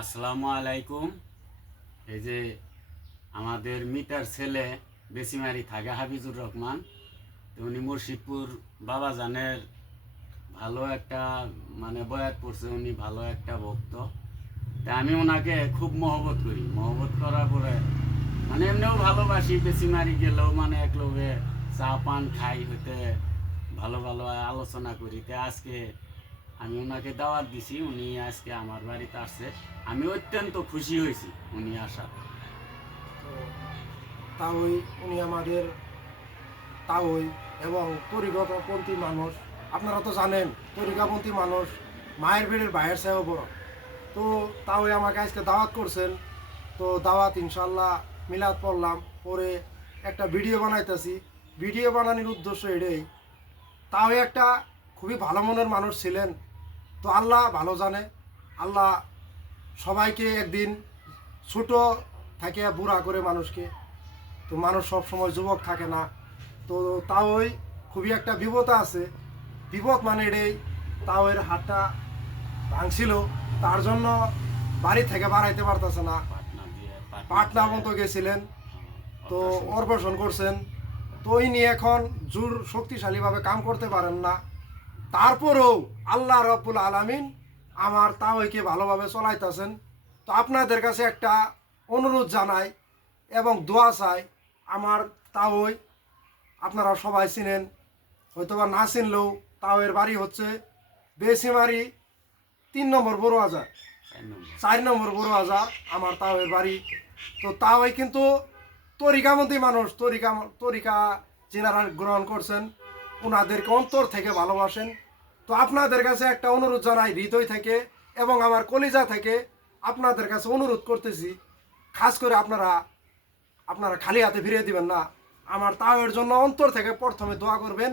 আসসালামু আলাইকুম। এই যে আমাদের মিটার ছেলে বেসিমারি থাকে হাফিজুর রহমান, তো উনি মুর্শিদপুর বাবাজানের ভালো একটা বয়াত পড়ছে, উনি ভালো একটা ভক্ত। তা আমি ওনাকে খুব মহব্বত করি, মহব্বত করার পরে এমনিও ভালোবাসি। বেসিমারি গেলেও এক লোকে চা পান খাই হইতে ভালো ভালো আলোচনা করি। তা আজকে আমি ওনাকে দাওয়াত দিছি, উনি আজকে আমার বাড়িতে আসছে। আমি অত্যন্ত খুশি হয়েছি উনি আসা। তো তাওই উনি আমাদের তাওই এবং তরিকাপন্থী মানুষ। আপনারা তো জানেন তরিকাপন্থী মানুষ মায়ের পেটের বাইরের চেয়েও বড়। তো তাওই আমাকে আজকে দাওয়াত করছেন। তো দাওয়াত ইনশাল্লাহ মিলাদ পড়লাম, পরে একটা ভিডিও বানাইতেছি। ভিডিও বানানোর উদ্দেশ্য এটাই, তাও একটা খুবই ভালো মনের মানুষ ছিলেন। তো আল্লাহ ভালো জানে, আল্লাহ সবাইকে একদিন ছোট থাকে বুড়া করে মানুষকে। তো মানুষ সব সময় যুবক থাকে না। তো তাওই খুবই একটা বিপদ আছে। বিপদ এটাই, তাওয়ের হাতটা ভাঙছিল, তার জন্য বাড়ি থেকে বাড়াইতে পারতেছে না। পাটনা মতো গেছিলেন, তো অপারেশন করছেন। তো ওই নিয়ে এখন জোর শক্তিশালীভাবে কাম করতে পারেন না। তারপরেও আল্লাহ রব্বুল আলামিন আমার তাওইকে ভালোভাবে চলাইতেছেন। তো আপনাদের কাছে একটা অনুরোধ জানাই এবং দোয়া চাই। আমার তাওই আপনারা সবাই চিনেন, হয়তোবা না চিনলেও তাওয়ের বাড়ি হচ্ছে বেসিমারি 3 নম্বর বড় বাজার, 4 নম্বর বড় বাজার আমার তাওয়ের বাড়ি। তো তাওই কিন্তু তরিকামন্ত্রী মানুষ, তরিকা যেনারা গ্রহণ করছেন ওনাদেরকে অন্তর থেকে ভালোবাসেন। তো আপনাদের কাছে একটা অনুরোধ জানাই হৃদয় থেকে এবং আমার কলিজা থেকে আপনাদের কাছে অনুরোধ করতেছি, খাস করে আপনারা খালি হাতে ফিরিয়ে দিবেন না। আমার তাওয়ের জন্য অন্তর থেকে প্রথমে দোয়া করবেন।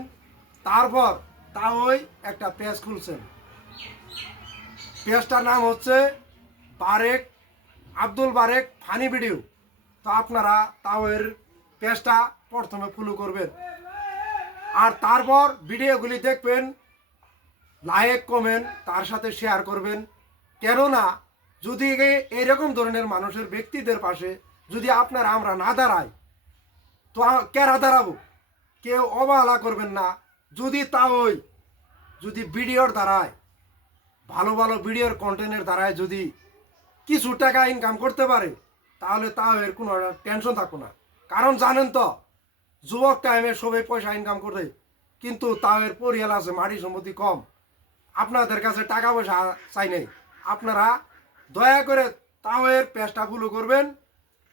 তারপর তাওই একটা পেজ খুলছেন, পেজটার নাম হচ্ছে বারেক, আব্দুল বারেক ফানি ভিডিও। তো আপনারা তাওয়ের পেজটা প্রথমে ফলো করবেন, আর তারপর ভিডিওগুলি দেখবেন, লাইক কমেন্ট তার সাথে শেয়ার করবেন। কেননা যদি এইরকম ধরনের মানুষের ব্যক্তিদের পাশে যদি আমরা না দাঁড়াই, তো কেরা দাঁড়াবো? কেউ অবহেলা করবেন না। যদি ভিডিওর দ্বারায়, ভালো ভালো ভিডিওর কন্টেন্টের দ্বারায় যদি কিছু টাকা ইনকাম করতে পারে, তাহলে এর কোনো টেনশন থাকবো না। কারণ জানেন তো, যুবক টাইমে সবাই পয়সা ইনকাম করে, কিন্তু এর পরিয়াল আছে, মাটি সম্পত্তি কম। আপনাদের কাছে টাকা পয়সা চাই নেই। আপনারা দয়া করে এর পেজটা ফলো করবেন,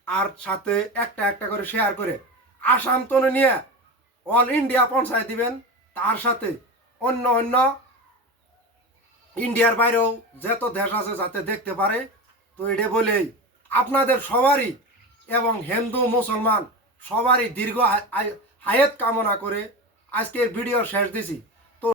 আর সাথে একটা একটা করে শেয়ার করে আসাম তনে নিয়ে অল ইন্ডিয়া পৌঁছায় দিবেন। তার সাথে অন্য অন্য ইন্ডিয়ার বাইরেও যত দেশ আছে যাতে দেখতে পারে। তো এটা বলেই আপনাদের সবারই এবং হিন্দু মুসলমান সবারই দীর্ঘ হায়াত কামনা করে আজকের ভিডিও শেষ দিছি।